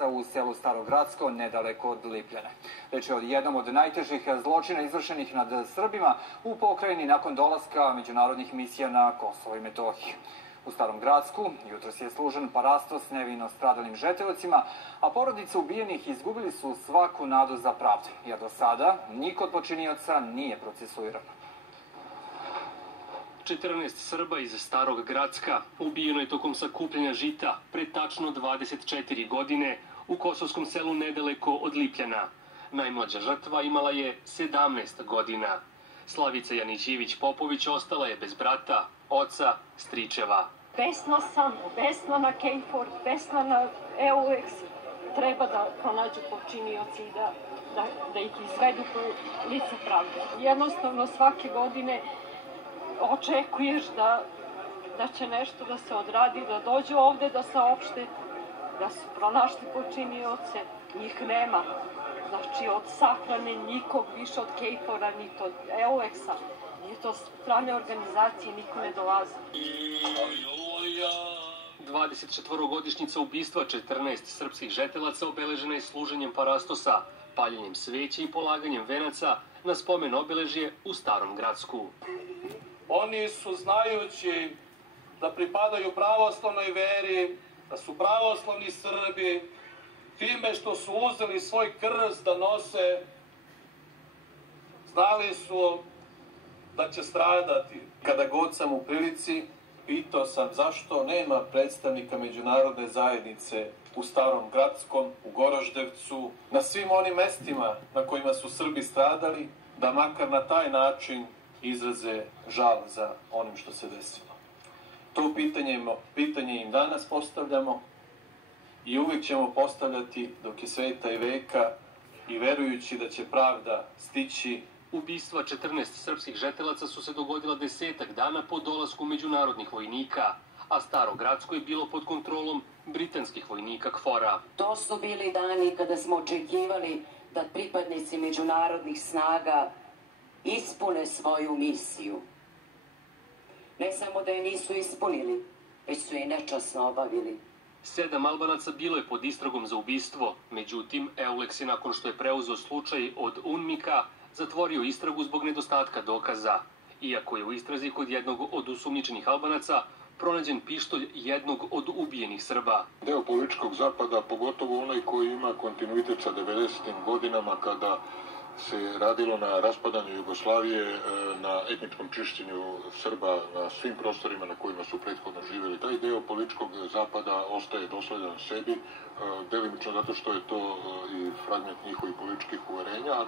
žetelaca u selu Starogradsko, nedaleko od Lipljane. Reč je o jednom od najtežih zločina izvršenih nad Srbima u pokrajini nakon dolaska međunarodnih misija na Kosovo i Metohiju. U Starom Gradsku jutros je služen parastos nevino stradalim žetelacima, a porodice ubijenih izgubili su svaku nadu za pravdu, jer do sada niko od počinioca nije procesuiran. 14 Srba iz Starog Gracka ubijeno je tokom sakupljanja žita pre tačno 24 godine u kosovskom selu nedaleko od Lipljana. Najmlađa žrtva imala je 17 godina. Slavica Janićević-Popović ostala je bez brata, oca, stričeva. Besna sam, besna na KFOR, besna na EUX. Treba da pronađu počinioci i da ih izvedu po lice pravde. Jednostavno svake godine očekuješ da će nešto da se odradi, da dođu ovde da saopšte da su pronašli počinioce, njih nema. Znači od sahrane nikog više od KFOR-a, ni od EUX-a, ni od strane organizacije niko ne dolazi. 24-godišnjica ubistva 14 srpskih žetelaca obeležena je služenjem parastosa, paljenjem sveća i polaganjem venaca na spomen obeležje u Starom Gradsku. Oni su, znajući da pripadaju pravoslavnoj veri, da su pravoslavni Srbi, time što su uzeli svoj krst da nose, znali su da će stradati. Kada god sam u prilici, pitao sam zašto nema predstavnika međunarodne zajednice u Starom Gradskom, u Goroždevcu, na svim onim mestima na kojima su Srbi stradali, da makar na taj način izraze žal za onim što se desilo. To pitanje im danas postavljamo i uvijek ćemo postavljati dok je sveta i veka i verujući da će pravda stići. Ubistva 14 srpskih žetelaca su se dogodila 10 dana po dolasku međunarodnih vojnika, a Staro Gradsko je bilo pod kontrolom britanskih vojnika KFOR-a. To su bili dani kada smo očekivali da pripadnici međunarodnih snaga ispune svoju misiju. Ne samo da je nisu ispunili, već su je nečasno obavili. 7 Albanaca bilo je pod istragom za ubistvo, međutim, EULEX je nakon što je preuzeo slučaj od UNMIK-a zatvorio istragu zbog nedostatka dokaza, iako je u istrazi kod jednog od osumnjičenih Albanaca pronađen pištolj jednog od ubijenih Srba. Deo političkog zapada, pogotovo onaj koji ima kontinuitet sa 90. godinama kada se radilo na raspadanju Jugoslavije, na etničkom čišćenju Srba na svim prostorima na kojima su prethodno živjeli. Taj deo političkog zapada ostaje dosledan sebi, delimično zato što je to i fragment njihovih političkih uverenja, a